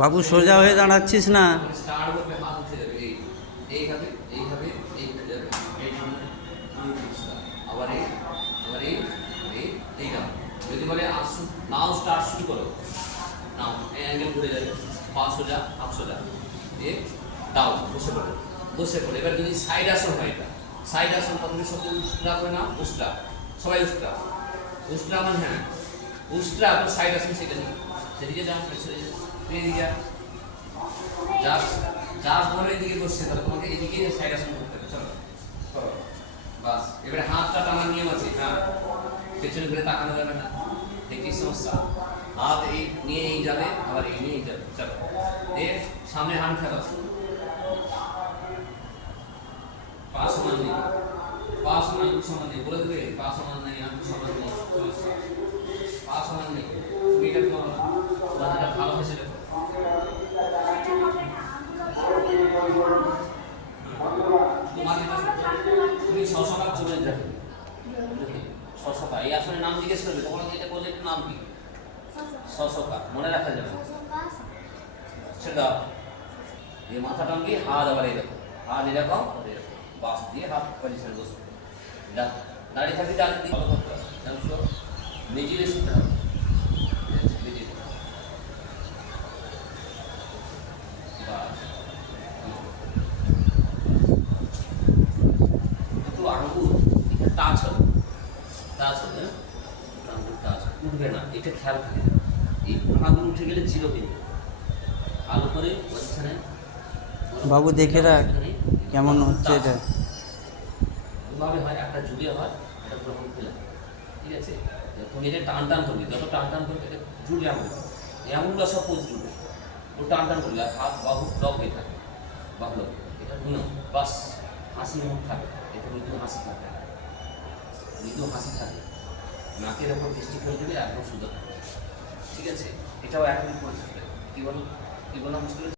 বাবু সোজা হয়ে দাঁড়াচ্ছিস না। স্টার্ট করবে, হাত উঠে যাবে, এইভাবে এইভাবে এই উঠে যাবে, এই সামনে আবার এই না। যদি বলে আসুন নাও স্টার্ট শুরু করো, নাও এই অ্যাঙ্গেল ঘুরে যাবে, পা সোজা হাত সোজা, এ ডাউন, বসে পড়ে। এবার যদি সাইড আসন হয়, এটা সাইড আসন তাহলে সত্যি উস্ত্রা করে না, উস্ত্রা সবাই উস্ত্রা, উস্ত্রা মানে হ্যাঁ উস্ত্রা, তো সাইড আসন সেটা নেই, সেদিকে যান, এদিকে যার ধরে এদিকে বসছে তাহলে তোমাকে এদিকে সাইড আসন করতে হবে। চলো করো, বাস। এবারে হাতটা টানার নিয়ম আছে, হ্যাঁ পেছনে ঘুরে তাকানো যাবে না, একই সমস্যা। হাত এই নিয়ে এই যাবে, আবার এই নিয়ে যাবে। চলো সামনে হাত ফেলো, পা সমান নেই, পা সমান আঙ্গুল সমান নেই, বলে দেবে পা সমান নেই, আঙ্গুল সমান নেই, পা সমান নেই। তুমি এটা করো না, যেটা ভালো হয় সেটা করো। তুমি শশকা চলে যাবে, শশকা এই আসলে নাম জিজ্ঞেস করবে, তখন এটা প্রজেক্টের নাম কি? শশকা, মনে রাখা যাবে সেটা। এই মাথা টানবি, হাত আবার এরকম, হাত এরকম বাস দিয়ে হাত পজিশন বসবে, দাঁড়িয়ে থাকবি, দাঁড়িয়ে দিয়ে ভালো করতে হবে, মেজিলে শুনতে হবে, আঙ্গুল এটা টাচ হবে, টাচ হবে, আঙ্গুল টাচ উঠবে না, এটা খেয়াল থাকে। এই আঙ্গুল উঠে গেলে জিরো হয়ে যাবে। ভালো করে পজিশনে বাবু দেখে রাখ কেমন হচ্ছে এটা। দুভাবে হয়, একটা জুড়ে হয়, একটা গ্রহণ ফেলা, ঠিক আছে? তুমি এটা টান টান করবি, যত টান টান করবে এটা জুড়ে আঙুল, এই আঙুলটা সব পোজ জুড়বে, ও টান টান করবি, আর হাত বাহু লক হয়ে থাকে, বাহু এটা নিয়ম। বাস হাসি মুখ থাকে, এটা মৃদু হাসি থাকে, মৃদু হাসি থাকে, নাকের ওপর দৃষ্টি করে দিলে একদম সুন্দর থাকে, ঠিক আছে? এটাও একদম করে থাকবে। কি বলো, কি বললাম বুঝতে পেরেছো?